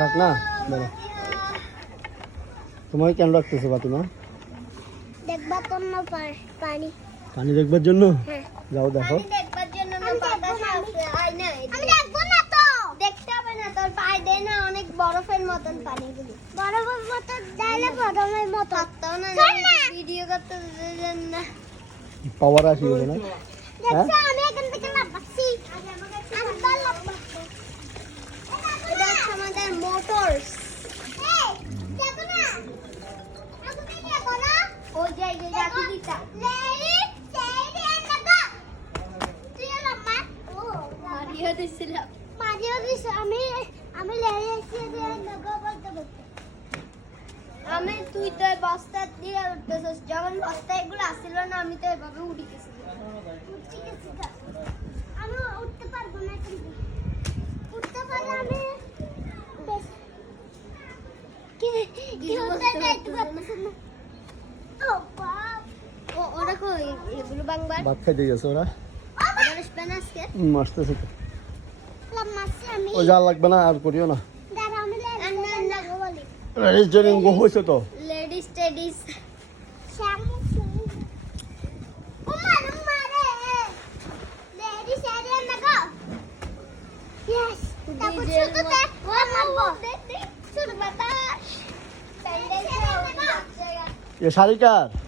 রাখ না বলো তোমায় কেন রাখতেছে ফাতিমা? দেখবা তো না পানি পানি দেখবার জন্য? হ্যাঁ যাও দেখো। পানি দেখবার জন্য না বাতাসে আছে আই না আমি দেখবো না তো দেখতে হবে না তোর পায়ে দে না অনেক বরফের মতন পানিগুলো বরফের মতন ডাইলে বরফের মতো থাকতাও না ভিডিও করতে দেন না পাওয়ার আসি গেল না। দেখছো আমি এখান থেকে লাফাচ্ছি আমি তো লাফাচ্ছি এটা হচ্ছে আমাদের মোটরস দেখো না আমি কি দেখো না ও যাই যাবি দিতা লেডি লেডি এন্ড গো তুই লাম্মা ও মারিও দিছিলাম আমি লেডি এসে এন্ড গো বলতে বলতে আমি তুই তো বস্তা দিয়ে উঠতেছিস যখন বস্তা এগুলো আসছিল না আমি তো এভাবে উঠে গেছি আমি উঠতে পারবো না কিন্তু উঠতে পারলে আমি কি উঠতে যাইতে পারতেছি না ও বাপ ও ওরা কই এগুলো বাংবার ভাত খাইতে গেছে ওরা। আবার স্প্যানিশ কে মারতেছে তো। লাম্মাসি আমি ও যা লাগবে না আর করিও না। দাঁড়া আমি না বলি রেজিস্টারিং গো হয়েছে তো। লেডিস টেডিস শ্যামু উমারে লেডিস এরিয়া না গো ইয়েস তারপর ছোটতে মারবো ছোট বাতাস প্যান্ডেল এ শাড়ি কার?